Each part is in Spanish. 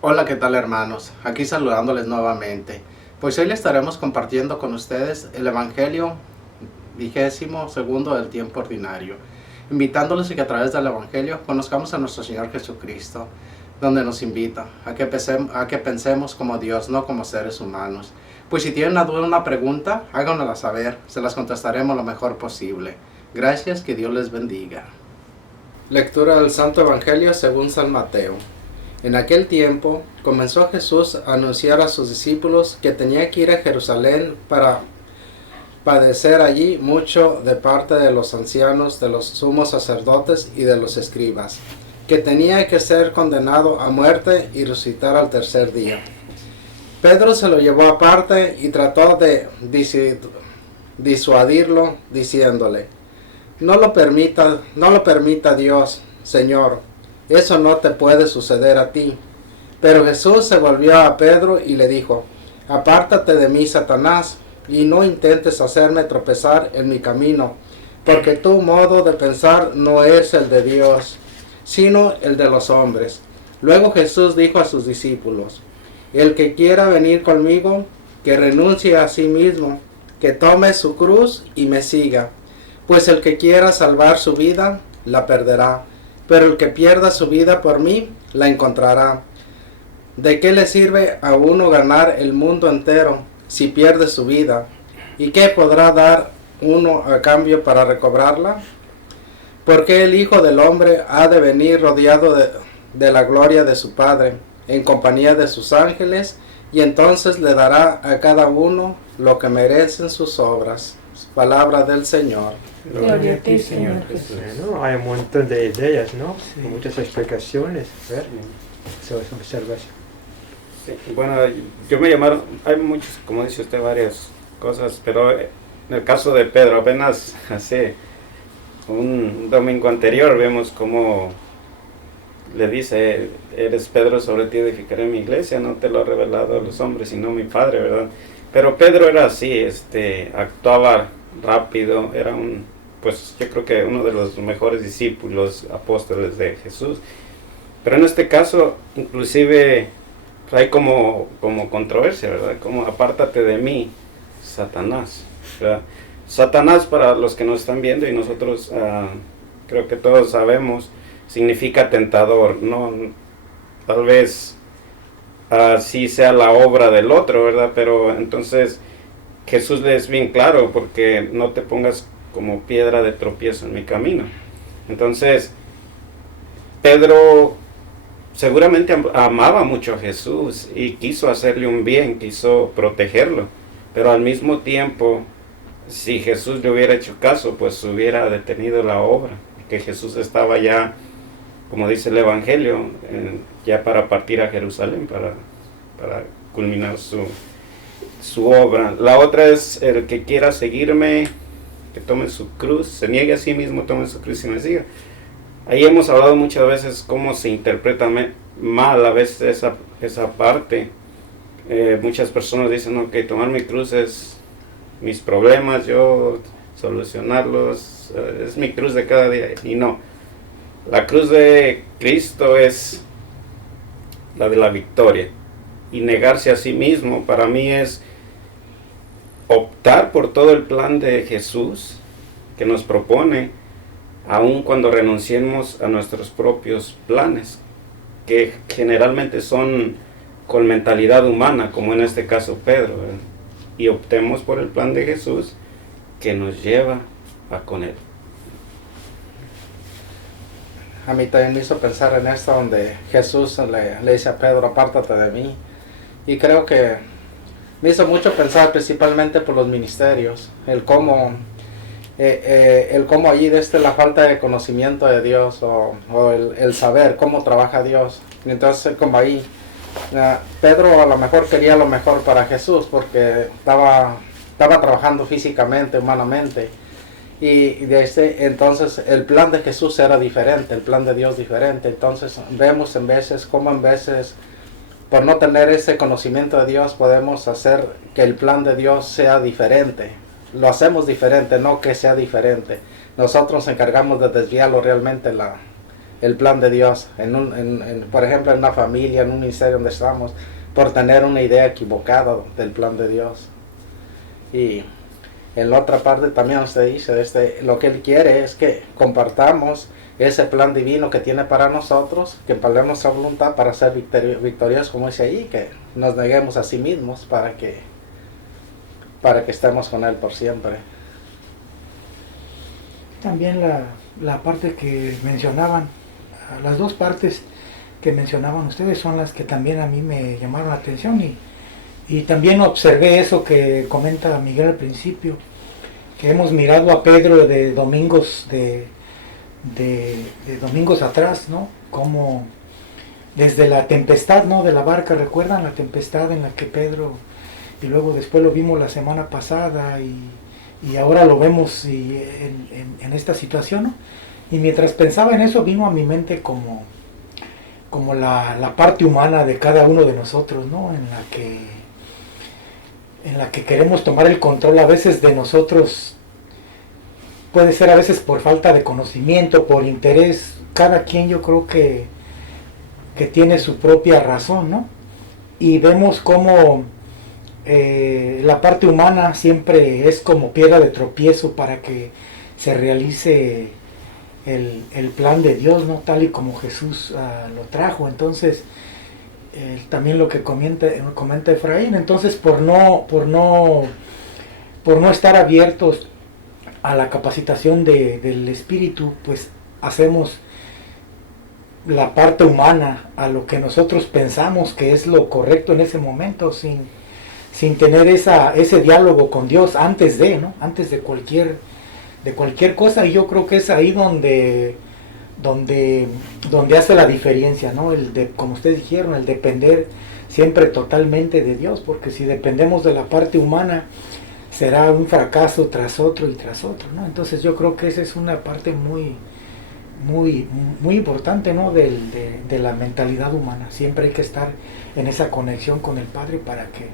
Hola, ¿qué tal hermanos? Aquí saludándoles nuevamente. Pues hoy les estaremos compartiendo con ustedes el Evangelio 22º del tiempo ordinario, invitándoles a que a través del Evangelio conozcamos a nuestro Señor Jesucristo, donde nos invita a que pensemos como Dios, no como seres humanos. Pues si tienen una duda, una pregunta, háganosla saber, se las contestaremos lo mejor posible. Gracias, que Dios les bendiga. Lectura del Santo Evangelio según San Mateo. En aquel tiempo comenzó Jesús a anunciar a sus discípulos que tenía que ir a Jerusalén para padecer allí mucho de parte de los ancianos, de los sumos sacerdotes y de los escribas, que tenía que ser condenado a muerte y resucitar al tercer día. Pedro se lo llevó aparte y trató de disuadirlo, diciéndole: no lo permita Dios, Señor. Eso no te puede suceder a ti. Pero Jesús se volvió a Pedro y le dijo: apártate de mí, Satanás, y no intentes hacerme tropezar en mi camino, porque tu modo de pensar no es el de Dios, sino el de los hombres. Luego Jesús dijo a sus discípulos: el que quiera venir conmigo, que renuncie a sí mismo, que tome su cruz y me siga. Pues el que quiera salvar su vida, la perderá, pero el que pierda su vida por mí, la encontrará. ¿De qué le sirve a uno ganar el mundo entero si pierde su vida? ¿Y qué podrá dar uno a cambio para recobrarla? Porque el Hijo del Hombre ha de venir rodeado de la gloria de su Padre, en compañía de sus ángeles, y entonces le dará a cada uno lo que merecen sus obras. Palabra del Señor. Gloria a ti, Señor Jesús. Bueno, hay un montón de ideas, ¿no? Sí. Con muchas explicaciones. A ver, observación. Sí. Bueno, yo me llamaron, hay muchos, como dice usted, varias cosas, pero en el caso de Pedro, apenas hace un domingo anterior vemos cómo le dice: eres Pedro, sobre ti edificaré mi iglesia, no te lo ha revelado a los hombres, sino mi Padre, ¿verdad? Pero Pedro era así, actuaba rápido, era pues yo creo que uno de los mejores discípulos, apóstoles de Jesús. Pero en este caso, inclusive, hay como controversia, ¿verdad? Como apártate de mí, Satanás, ¿verdad? Satanás, para los que nos están viendo y nosotros creo que todos sabemos, significa tentador, ¿no? Tal vez así sea la obra del otro, ¿verdad? Pero entonces Jesús le es bien claro: porque no te pongas como piedra de tropiezo en mi camino. Entonces Pedro seguramente amaba mucho a Jesús y quiso hacerle un bien, quiso protegerlo, pero al mismo tiempo, si Jesús le hubiera hecho caso, pues hubiera detenido la obra, porque Jesús estaba ya, como dice el Evangelio, ya para partir a Jerusalén, para culminar su obra. La otra es: el que quiera seguirme, que tome su cruz, se niegue a sí mismo, tome su cruz y me siga. Ahí hemos hablado muchas veces cómo se interpreta mal a veces esa parte. Muchas personas dicen: no, que tomar mi cruz es mis problemas, yo solucionarlos, es mi cruz de cada día. Y no, la cruz de Cristo es la de la victoria. Y negarse a sí mismo, para mí, es optar por todo el plan de Jesús que nos propone, aun cuando renunciemos a nuestros propios planes, que generalmente son con mentalidad humana, como en este caso Pedro, ¿verdad? Y optemos por el plan de Jesús, que nos lleva a con Él. A mí también me hizo pensar en esto, donde Jesús le dice a Pedro: apártate de mí. Y creo que me hizo mucho pensar, principalmente por los ministerios, el cómo allí desde la falta de conocimiento de Dios, o el saber cómo trabaja Dios. Y entonces, como ahí Pedro a lo mejor quería lo mejor para Jesús, porque estaba trabajando físicamente, humanamente, y desde entonces el plan de Jesús era diferente, el plan de Dios diferente. Entonces vemos en veces cómo por no tener ese conocimiento de Dios, podemos hacer que el plan de Dios sea diferente. Lo hacemos diferente, no que sea diferente. Nosotros nos encargamos de desviarlo realmente el plan de Dios, por ejemplo, en una familia, en un ministerio donde estamos, por tener una idea equivocada del plan de Dios. Y en la otra parte también usted dice, lo que Él quiere es que compartamos ese plan divino que tiene para nosotros, que empleemos nuestra voluntad para ser victoriosos, como dice ahí, que nos neguemos a sí mismos para que estemos con Él por siempre. También la parte que mencionaban, las dos partes que mencionaban ustedes son las que también a mí me llamaron la atención y también observé eso que comenta Miguel al principio, que hemos mirado a Pedro de domingos de domingos atrás, ¿no? Como desde la tempestad, ¿no? De la barca, ¿recuerdan la tempestad en la que Pedro, y luego después lo vimos la semana pasada y ahora lo vemos en esta situación, ¿no? Y mientras pensaba en eso vino a mi mente como la parte humana de cada uno de nosotros, ¿no? En la que queremos tomar el control a veces de nosotros. Puede ser a veces por falta de conocimiento, por interés. Cada quien yo creo que tiene su propia razón, ¿no? Y vemos cómo la parte humana siempre es como piedra de tropiezo para que se realice el plan de Dios, ¿no? Tal y como Jesús lo trajo. Entonces, también lo que comenta Efraín, entonces por no estar abiertos a la capacitación del Espíritu, pues hacemos la parte humana, a lo que nosotros pensamos que es lo correcto en ese momento, sin tener ese diálogo con Dios antes de cualquier cosa. Y yo creo que es ahí donde hace la diferencia, ¿no? Como ustedes dijeron, el depender siempre totalmente de Dios, porque si dependemos de la parte humana, será un fracaso tras otro y tras otro, ¿no? Entonces yo creo que esa es una parte muy, muy, muy importante, ¿no? de la mentalidad humana. Siempre hay que estar en esa conexión con el Padre para que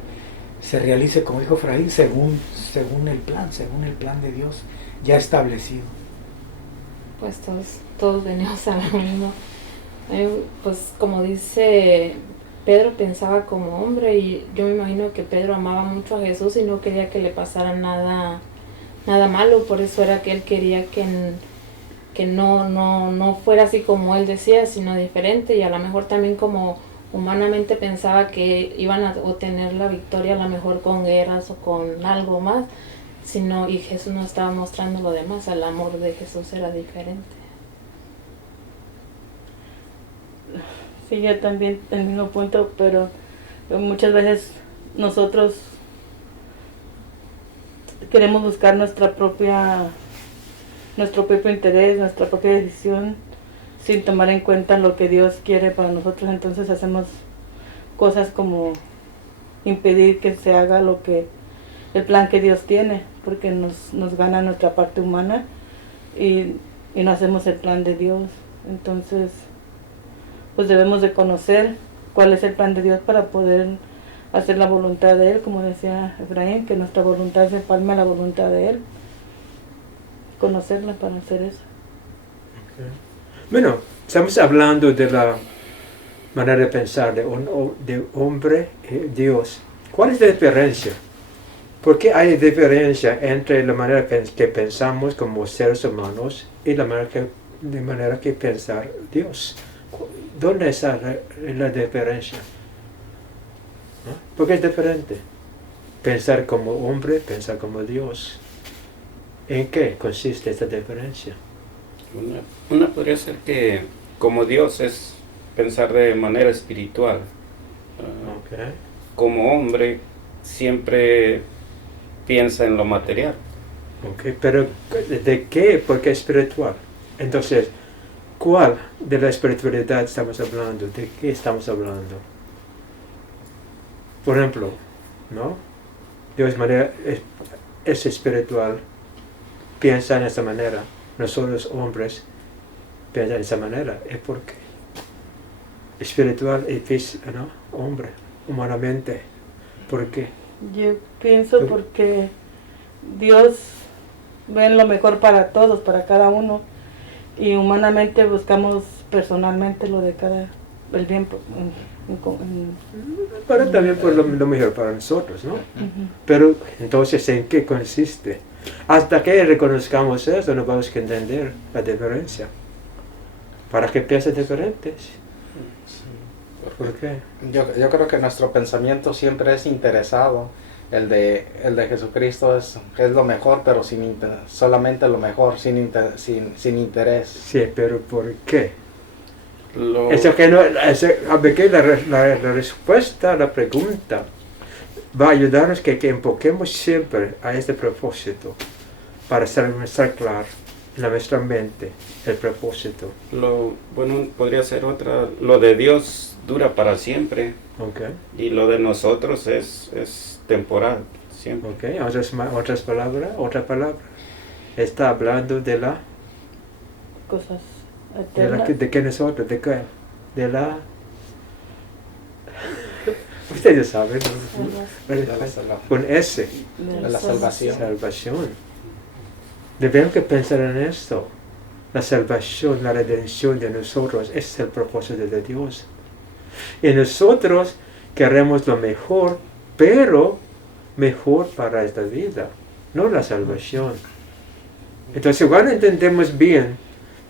se realice, como dijo Efraín, según el plan de Dios ya establecido. Pues todos venimos a lo mismo. Pues como dice Pedro, pensaba como hombre, y yo me imagino que Pedro amaba mucho a Jesús y no quería que le pasara nada malo. Por eso era que él quería que no fuera así como él decía, sino diferente. Y a lo mejor también como humanamente pensaba que iban a obtener la victoria a lo mejor con guerras o con algo más, y Jesús no estaba mostrando lo demás. El amor de Jesús era diferente. Sí, yo también el mismo punto, pero muchas veces nosotros queremos buscar nuestro propio interés, nuestra propia decisión, sin tomar en cuenta lo que Dios quiere para nosotros. Entonces hacemos cosas como impedir que se haga el plan que Dios tiene, porque nos gana nuestra parte humana y no hacemos el plan de Dios. Entonces, pues debemos de conocer cuál es el plan de Dios para poder hacer la voluntad de Él, como decía Efraín, que nuestra voluntad se palme a la voluntad de Él. Conocerla para hacer eso. Okay. Bueno, estamos hablando de la manera de pensar de hombre y Dios. ¿Cuál es la diferencia? ¿Por qué hay diferencia entre la manera que pensamos como seres humanos y la manera que pensar Dios? ¿Dónde está la diferencia? ¿No? ¿Por qué es diferente? Pensar como hombre, pensar como Dios. ¿En qué consiste esta diferencia? Una podría ser que como Dios es pensar de manera espiritual. Okay. Como hombre siempre piensa en lo material. Okay, pero ¿de qué? Porque es espiritual. Entonces, ¿cuál de la espiritualidad estamos hablando? ¿De qué estamos hablando? Por ejemplo, ¿no? Dios es espiritual, piensa en esa manera. Nosotros hombres piensan de esa manera. ¿Es porque espiritual y físico, ¿no? Hombre, humanamente. ¿Por qué? Yo pienso porque Dios ve lo mejor para todos, para cada uno. Y humanamente buscamos personalmente lo de cada, el bien, Pero también por lo mejor para nosotros, ¿no? Ujú. Pero entonces, ¿en qué consiste? Hasta que reconozcamos eso, no vamos a entender la diferencia. ¿Para qué piensas diferentes? ¿Por qué? Yo creo que nuestro pensamiento siempre es interesado. El de Jesucristo es lo mejor, pero solamente lo mejor, sin interés. Sí, pero ¿por qué? Lo- Eso que no, a ver que la respuesta a la pregunta va a ayudarnos que enfoquemos siempre a este propósito para estar claro en nuestra mente el propósito. bueno, podría ser otra. Lo de Dios dura para siempre ¿Ok? y lo de nosotros es temporal, siempre. ¿Ok? Otras palabras, otra palabra. Está hablando de la, Cosas eternas. ¿de qué nosotros? ¿De qué? De la... Ustedes saben, ¿no? De la salvación. Con S. De la salvación. Salvación. Debemos que pensar en esto. La salvación, la redención de nosotros es el propósito de Dios. Y nosotros queremos lo mejor, pero mejor para esta vida, no la salvación. Entonces, cuando entendemos bien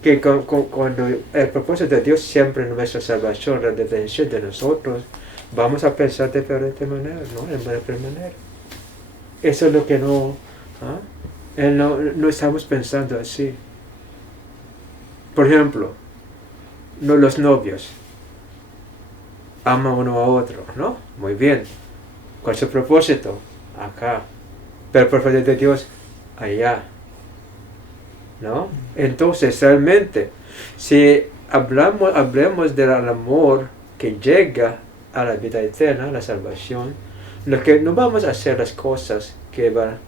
que cuando el propósito de Dios siempre es nuestra salvación, la redención de nosotros, vamos a pensar de diferente manera, ¿no? En diferente manera. Eso es lo que no estamos pensando así. Por ejemplo, los novios aman uno a otro, ¿no? Muy bien. ¿Cuál es su propósito? Acá. Pero el propósito de Dios, allá. ¿No? Entonces, realmente, si hablemos del amor que llega a la vida eterna, a la salvación, lo que no vamos a hacer las cosas que van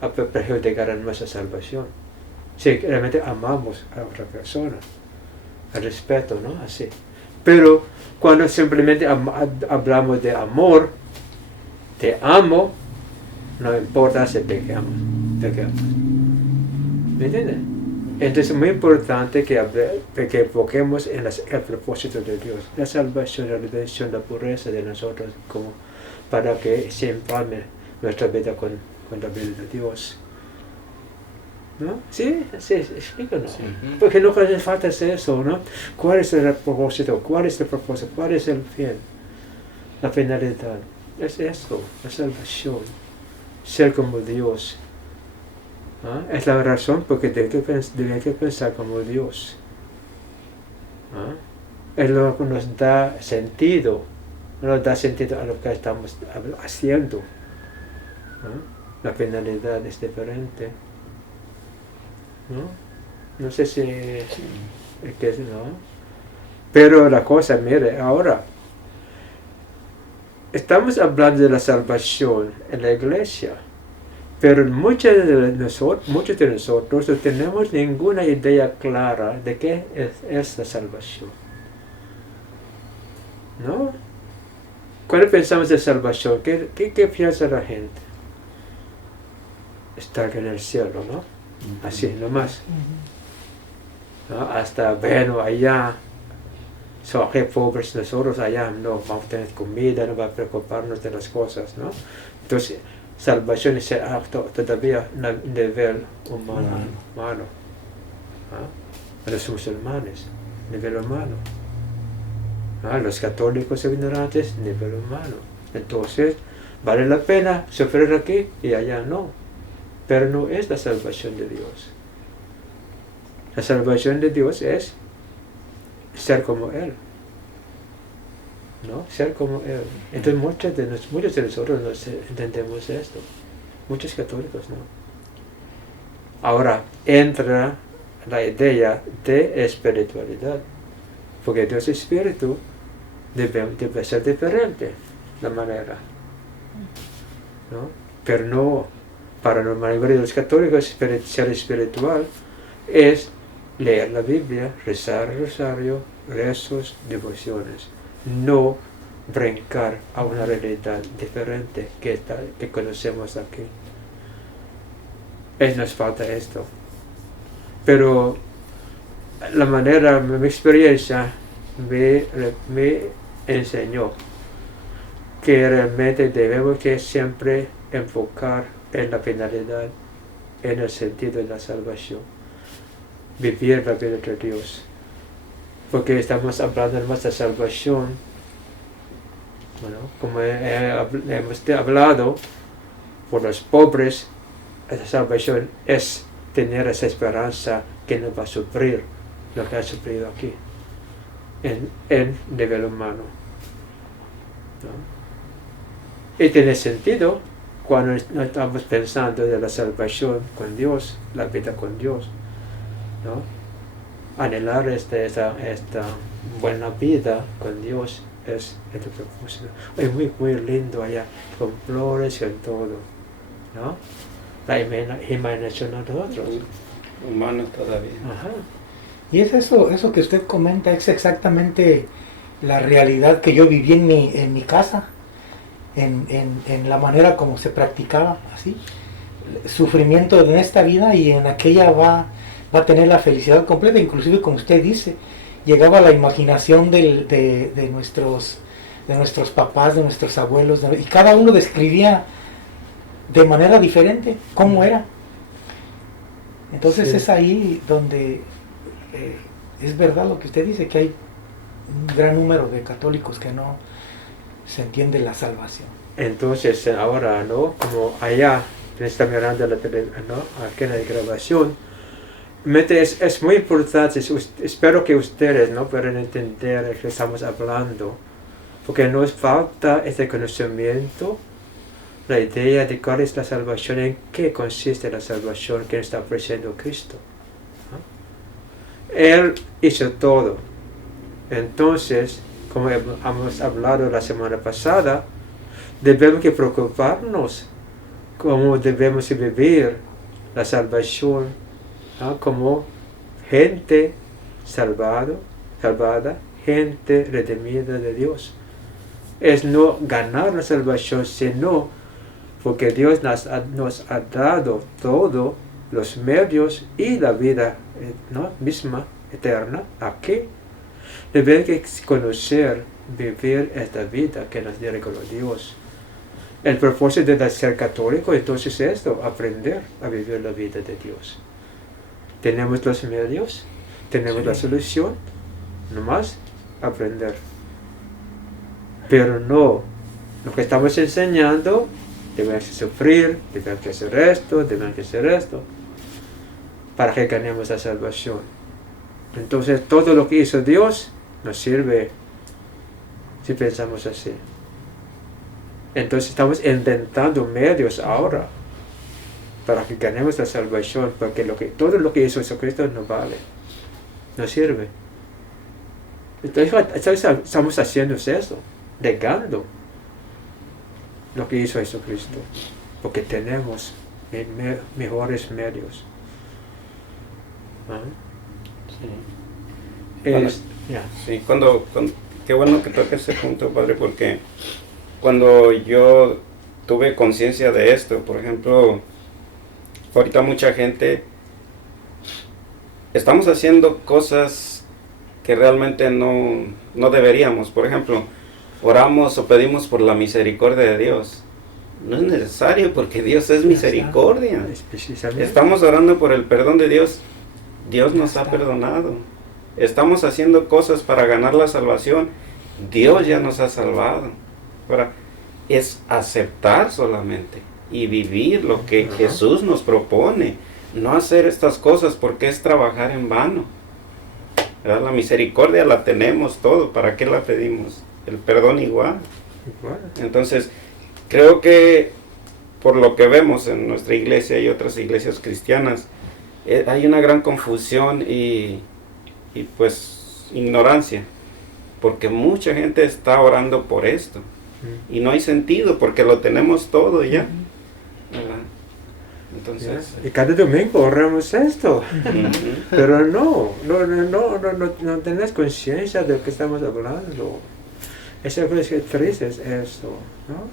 a perjudicar a nuestra salvación. Si realmente amamos a otra persona, el respeto, ¿no? Así. Pero cuando simplemente hablamos de amor, te amo, no importa si te amo. ¿Me entiendes? Entonces es muy importante que enfoquemos en el propósito de Dios, la salvación, la redención, la pureza de nosotros, como para que se empalme nuestra vida con la vida de Dios. ¿No? Sí, explícanos. Sí. Porque no hace falta hacer eso, ¿no? ¿Cuál es el propósito? ¿Cuál es el propósito? ¿Cuál es el fin? La finalidad. Es esto, la salvación. Ser como Dios. ¿Ah? Es la razón porque debe que pensar como Dios. ¿Ah? Es lo que nos da sentido. Nos da sentido a lo que estamos haciendo. ¿Ah? La finalidad es diferente. No sé si no. Pero la cosa, mire, ahora estamos hablando de la salvación en la iglesia, pero muchos de nosotros no tenemos ninguna idea clara de qué es la salvación. ¿No? Cuando pensamos en salvación, ¿qué piensa la gente? Estar en el cielo, ¿no? Así, nomás. ¿No? Hasta, bueno, allá, qué pobres nosotros allá, no vamos a tener comida, no vamos a preocuparnos de las cosas, ¿no? Entonces, salvación es el acto todavía a nivel humano. ¿Ah? Los musulmanes, nivel humano. ¿Ah? Los católicos ignorantes, nivel humano. Entonces, vale la pena sufrir aquí y allá no. Pero no es la salvación de Dios. La salvación de Dios es ser como Él. ¿No? Ser como Él. Entonces muchos de nosotros no entendemos esto. Muchos católicos no. Ahora entra la idea de espiritualidad. Porque Dios es espíritu, debe ser diferente la manera. ¿No? Pero no. Para la mayoría de los católicos, ser espiritual es leer la Biblia, rezar el rosario, rezos, devociones. No brincar a una realidad diferente que conocemos aquí. Nos falta esto. Pero la manera, mi experiencia me enseñó que realmente debemos que siempre enfocar en la finalidad, en el sentido de la salvación, vivir la vida de Dios, porque estamos hablando de nuestra salvación. Bueno, como hemos hablado, por los pobres, esa salvación es tener esa esperanza que no va a sufrir lo que ha sufrido aquí, en nivel humano, ¿no? Y tiene sentido cuando no estamos pensando de la salvación con Dios, la vida con Dios, ¿no? Anhelar esta buena vida con Dios es el propósito. Es muy lindo allá, con flores y en todo, ¿no? La imaginación de nosotros. Humano todavía. Ajá. Y es eso que usted comenta, es exactamente la realidad que yo viví en mi casa, en la manera como se practicaba, así. Sufrimiento en esta vida y en aquella va a tener la felicidad completa, inclusive como usted dice, llegaba a la imaginación de nuestros papás, de nuestros abuelos, y cada uno describía de manera diferente cómo era. Entonces es ahí donde es verdad lo que usted dice, que hay un gran número de católicos que no se entiende la salvación. Entonces ahora, ¿no? Como allá, está mirando la televisión, ¿no? Aquí en la grabación, es muy importante, espero que ustedes, ¿no?, puedan entender de que estamos hablando, porque nos falta este conocimiento, la idea de cuál es la salvación, en qué consiste la salvación que está ofreciendo Cristo, ¿no? Él hizo todo. Entonces, como hemos hablado la semana pasada, debemos que preocuparnos cómo debemos vivir la salvación, ¿no?, como gente salvada, gente redimida de Dios. Es no ganar la salvación, sino porque Dios nos ha dado todos los medios y la vida, ¿no?, misma, eterna, aquí. Debemos que conocer, vivir esta vida que nos regaló Dios. El propósito de ser católico entonces es esto, aprender a vivir la vida de Dios. Tenemos los medios, tenemos la solución, nomás aprender. Pero no, lo que estamos enseñando, debemos sufrir, debemos hacer esto, para que ganemos la salvación. Entonces todo lo que hizo Dios nos sirve si pensamos así. Entonces estamos inventando medios ahora para que ganemos la salvación, porque todo lo que hizo Jesucristo no vale, no sirve. Entonces estamos haciendo eso, negando lo que hizo Jesucristo, porque tenemos mejores medios. ¿Ah? Sí. Sí, qué bueno que toque ese punto, padre, porque cuando yo tuve conciencia de esto, por ejemplo, ahorita mucha gente estamos haciendo cosas que realmente no deberíamos. Por ejemplo, oramos o pedimos por la misericordia de Dios. No es necesario, porque Dios es misericordia. Estamos orando por el perdón de Dios. Dios nos ha perdonado. Estamos haciendo cosas para ganar la salvación. Dios ya nos ha salvado. Ahora, es aceptar solamente y vivir lo que Jesús nos propone. No hacer estas cosas porque es trabajar en vano. ¿Verdad? La misericordia la tenemos todo. ¿Para qué la pedimos? El perdón igual. Entonces, creo que por lo que vemos en nuestra iglesia y otras iglesias cristianas, hay una gran confusión y pues ignorancia, porque mucha gente está orando por esto y no hay sentido porque lo tenemos todo ya, ¿verdad? Entonces, y cada domingo oramos esto, pero no tenés conciencia de lo que estamos hablando. Eso es que triste es eso, ¿no?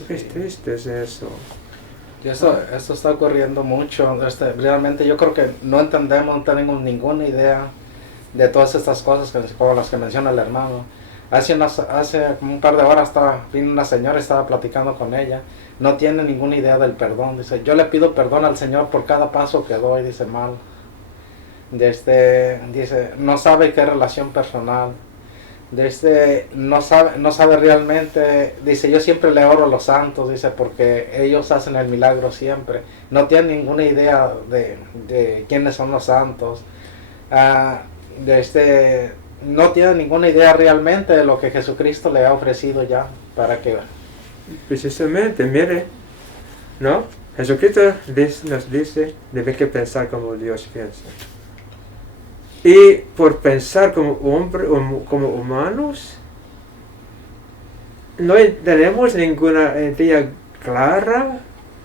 Lo que es triste es eso. Y esto está ocurriendo mucho. Realmente yo creo que no tenemos ninguna idea de todas estas cosas como las que menciona el hermano. Hace como un par de horas vino una señora y estaba platicando con ella. No tiene ninguna idea del perdón. Dice, yo le pido perdón al Señor por cada paso que doy, dice, mal. Dice, no sabe qué relación personal. No sabe realmente. Dice, yo siempre le oro a los santos, dice, porque ellos hacen el milagro siempre. No tiene ninguna idea de quiénes son los santos. No tiene ninguna idea realmente de lo que Jesucristo le ha ofrecido ya para que... Precisamente, mire, ¿no? Jesucristo nos dice, debe que pensar como Dios piensa. Y por pensar como hombre, como humanos, no tenemos ninguna idea clara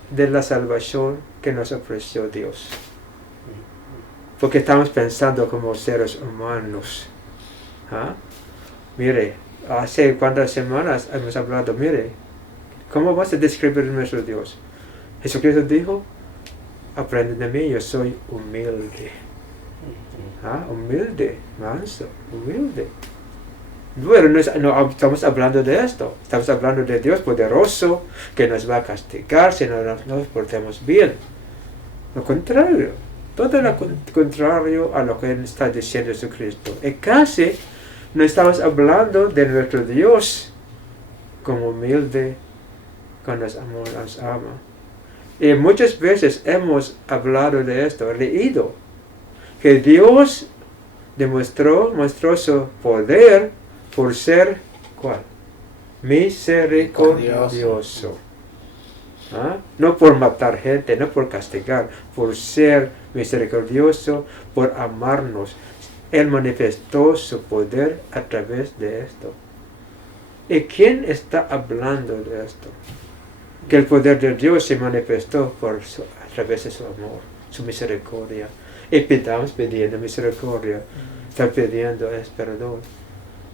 de la salvación que nos ofreció Dios. Porque estamos pensando como seres humanos. ¿Ah? Mire, hace cuántas semanas hemos hablado, mire, ¿cómo vas a describir nuestro Dios? Jesucristo dijo, aprende de mí, yo soy humilde. ¿Ah? Humilde, manso, humilde. Bueno, no estamos hablando de esto, estamos hablando de Dios poderoso que nos va a castigar si no nos portemos bien. Lo contrario, todo lo contrario a lo que está diciendo Jesucristo. Y casi no estamos hablando de nuestro Dios como humilde, que nos ama. Y muchas veces hemos hablado de esto, leído, que Dios mostró su poder por ser, ¿cuál? Misericordioso. ¿Ah? No por matar gente, no por castigar, por ser misericordioso, por amarnos. Él manifestó su poder a través de esto. ¿Y quién está hablando de esto? Que el poder de Dios se manifestó a través de su amor, su misericordia. Y estamos pidiendo misericordia, está pidiendo perdón.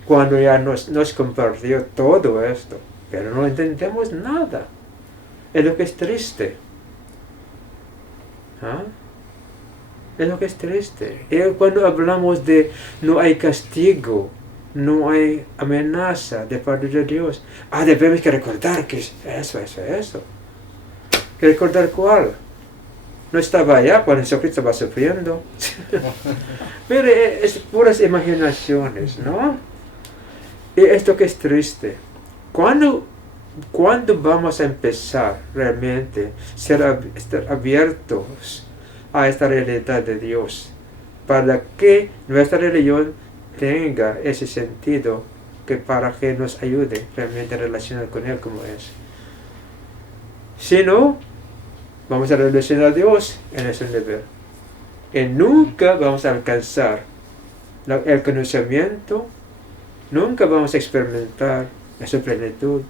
Cuando ya nos compartió todo esto, pero no entendemos nada. Es lo que es triste. ¿Ah? Es lo que es triste. Y cuando hablamos de no hay castigo, no hay amenaza de parte de Dios, debemos que recordar que es eso. ¿Que recordar cuál? No estaba allá cuando Jesucristo estaba sufriendo. Mire, es puras imaginaciones, ¿no? Y esto que es triste. ¿Cuándo vamos a empezar realmente a estar abiertos a esta realidad de Dios? Para que nuestra religión tenga ese sentido, para que nos ayude realmente a relacionar con Él como es. Si no, vamos a relacionar a Dios en ese nivel. Y nunca vamos a alcanzar el conocimiento, nunca vamos a experimentar esa plenitud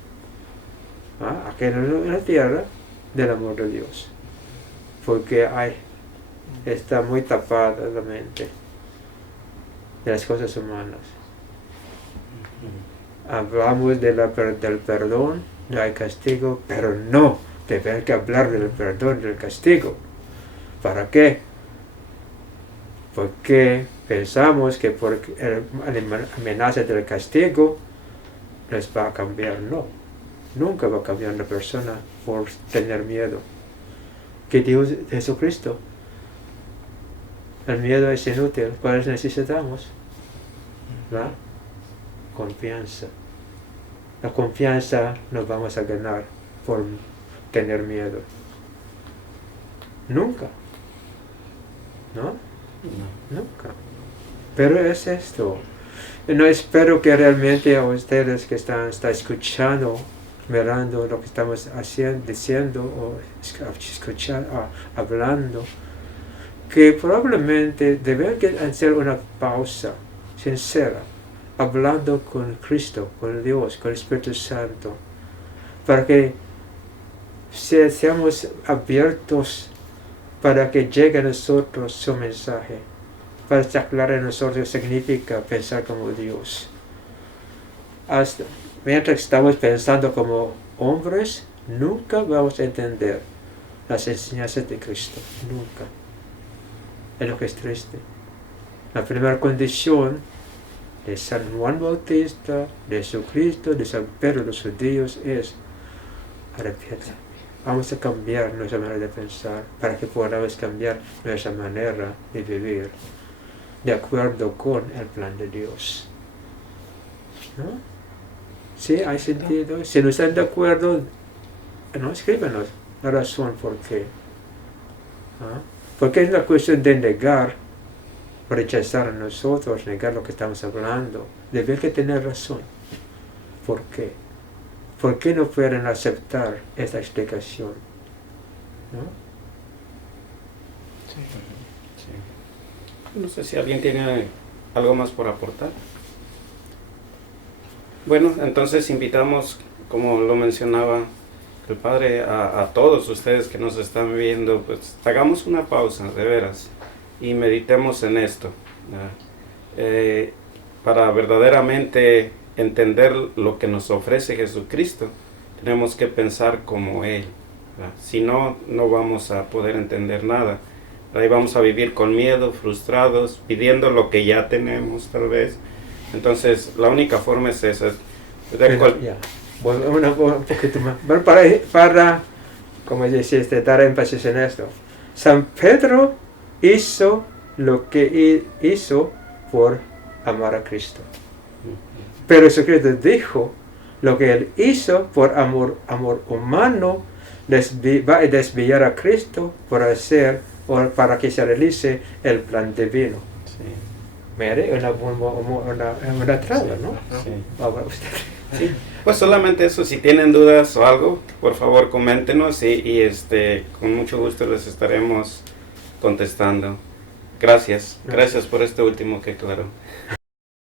aquí en la tierra del amor de Dios. Porque está muy tapada la mente de las cosas humanas. Hablamos del perdón, no hay castigo, pero no debemos que hablar del perdón, del castigo. ¿Para qué? Porque pensamos que por la amenaza del castigo les va a cambiar. No, nunca va a cambiar una persona por tener miedo. ¿Qué dijo Jesucristo? El miedo es inútil. ¿Cuál necesitamos? ¿La? Confianza. La confianza nos vamos a ganar por tener miedo. Nunca. ¿No? Nunca. Pero es esto. No espero que realmente a ustedes que están escuchando, mirando lo que estamos diciendo o hablando, que probablemente deben hacer una pausa sincera, hablando con Cristo, con Dios, con el Espíritu Santo, para que seamos abiertos para que llegue a nosotros su mensaje, para aclarar a nosotros qué significa pensar como Dios. Mientras estamos pensando como hombres, nunca vamos a entender las enseñanzas de Cristo, nunca. Es lo que es triste. La primera condición de San Juan Bautista, de Jesucristo, de San Pedro, de los judíos es arrepiéntete. Vamos a cambiar nuestra manera de pensar para que podamos cambiar nuestra manera de vivir de acuerdo con el plan de Dios. ¿No? ¿Sí? ¿Hay sentido? Si no están de acuerdo, no, escríbanos la razón por qué. ¿Ah? Porque es la cuestión de negar, rechazar a nosotros, negar lo que estamos hablando. Debe que tener razón. ¿Por qué? ¿Por qué no pueden aceptar esta explicación? ¿No? Sí. No sé si alguien tiene algo más por aportar. Bueno, entonces invitamos, como lo mencionaba el Padre, a todos ustedes que nos están viendo, pues hagamos una pausa, de veras, y meditemos en esto, para verdaderamente entender lo que nos ofrece Jesucristo. Tenemos que pensar como Él, ¿verdad? Si no, no vamos a poder entender nada. Ahí vamos a vivir con miedo, frustrados, pidiendo lo que ya tenemos tal vez. Entonces la única forma es esa. Bueno, un poquito más. Bueno, para como dijiste, dar énfasis en esto. San Pedro hizo lo que hizo por amar a Cristo. Pero Jesucristo dijo lo que Él hizo por amor humano, va a desviar a Cristo por hacer o para que se realice el plan divino. Sí. Mire, una traba, ¿no? Sí. Ahora usted. Sí. Pues solamente eso, si tienen dudas o algo, por favor coméntenos y con mucho gusto les estaremos contestando. Gracias por este último que claro.